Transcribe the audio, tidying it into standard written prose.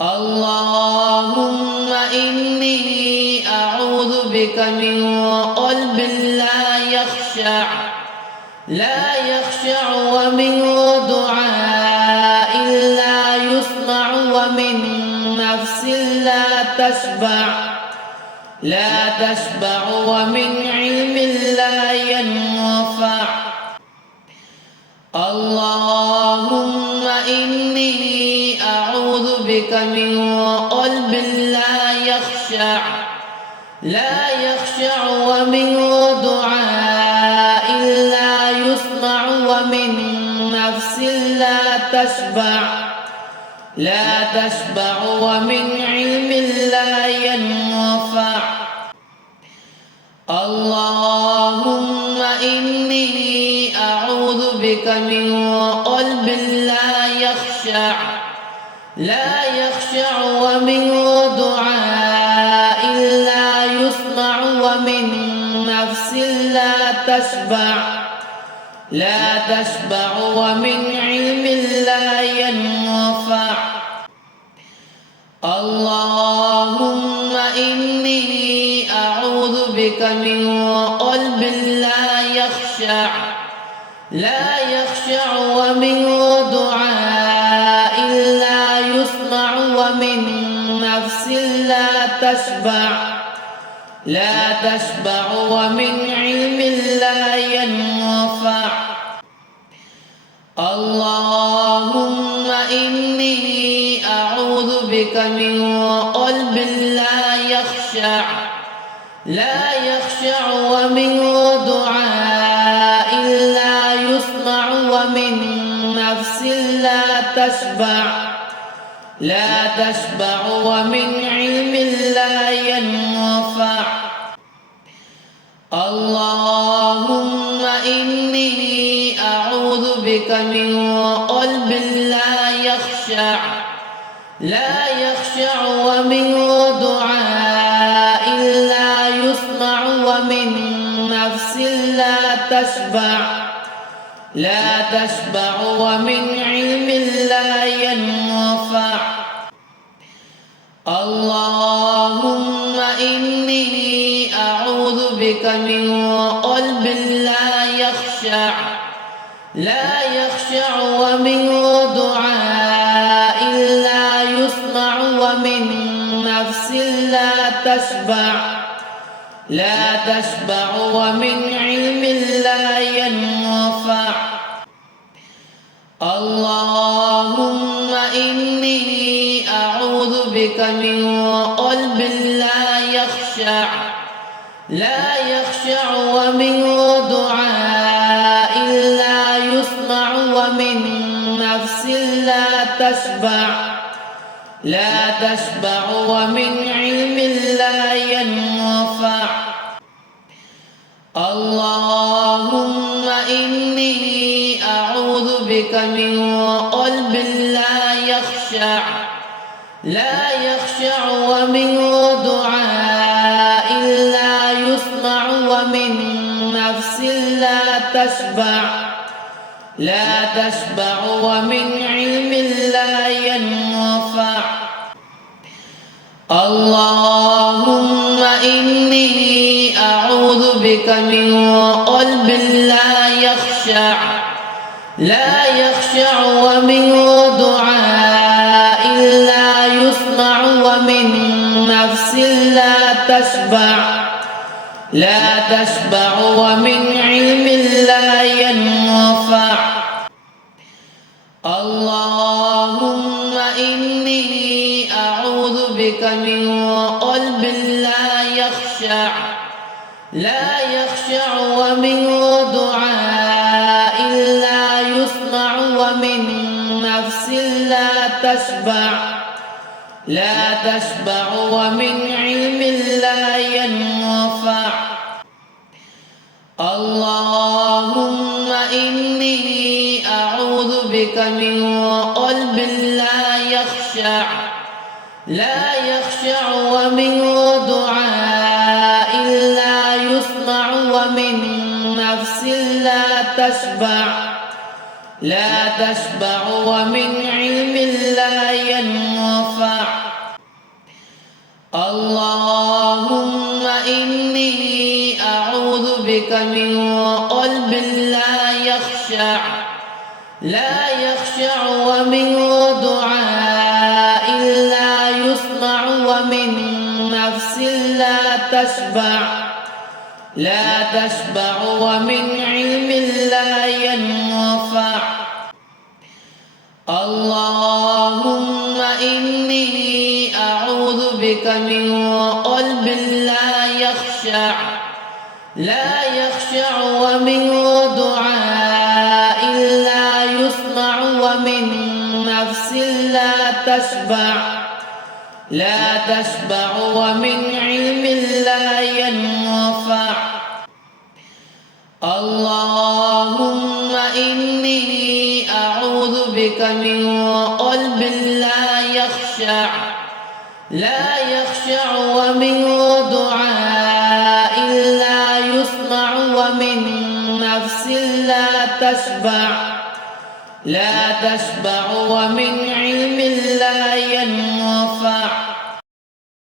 اللهم إني أعوذ بك من قلب لا يخشع ومن دعاء لا يسمع ومن نفس لا تشبع ومن علم لا ينفع. اللهم إني أعوذ بك من قلب لا يخشع ومن دعاء لا يسمع ومن نفس لا تشبع ومن علم لا ينفع. اللهم إني أعوذ بك من قلب لا يخشع ومن دعاء لا يسمع ومن نفس لا تشبع ومن علم لا ينفع. اللهم إني أعوذ بك من قلب لا يخشع ومن دعاء لا يسمع ومن نفس لا تشبع ومن علم لا ينفع. اللهم إني أعوذ بك من قلب لا يخشع ومن دعاء لا يسمع ومن نفس لا تشبع ومن علم لا ينفع. اللهم إني أعوذ بك من قلب لا يخشع ومن دعاء لا يسمع ومن نفس لا تشبع ومن علم لا ينفع. اللهم إني أعوذ بك من قلب لا يخشع ومن دعاء لا يسمع ومن نفس لا تشبع ومن علم لا ينفع. اللهم إني أعوذ بك من قلب لا يخشع ومن دعاء لا يسمع ومن نفس لا تشبع ومن علم لا ينفع. اللهم إني أعوذ بك من قلب لا يخشع ومن دعاء لا يسمع ومن نفس لا تشبع ومن علم لا ينفع. اللهم إني أعوذ بك من قلب لا يخشع ومن دعاء لا يسمع ومن نفس لا تشبع ومن علم لا ينفع. اللهم إني أعوذ بك من قلب لا يخشع ومن دعاء لا يسمع ومن نفس لا تشبع ومن علم لا ينفع. اللهم إني أعوذ بك من قلب لا يخشع ومن دعاء لا يسمع ومن نفس لا تشبع ومن علم لا ينفع. اللهم إني أعوذ بك من قلب لا يخشع لا يخشع ومن دعاء لا يسمع ومن نفس اللهم إني أعوذ بك من قلب لا يخشع ومن دعاء لا يسمع ومن نفس لا تشبع ومن علم لا ينفع. اللهم إني أعوذ بك من قلب لا يخشع ومن دعاء لا يسمع ومن نفس لا تشبع ومن علم لا ينفع. اللهم إني أعوذ بك من قلب لا يخشع ومن دعاء لا يسمع ومن نفس لا تشبع ومن علم لا ينفع. اللهم إني أعوذ بك من قلب لا يخشع ومن دعاء لا يسمع ومن نفس لا تشبع ومن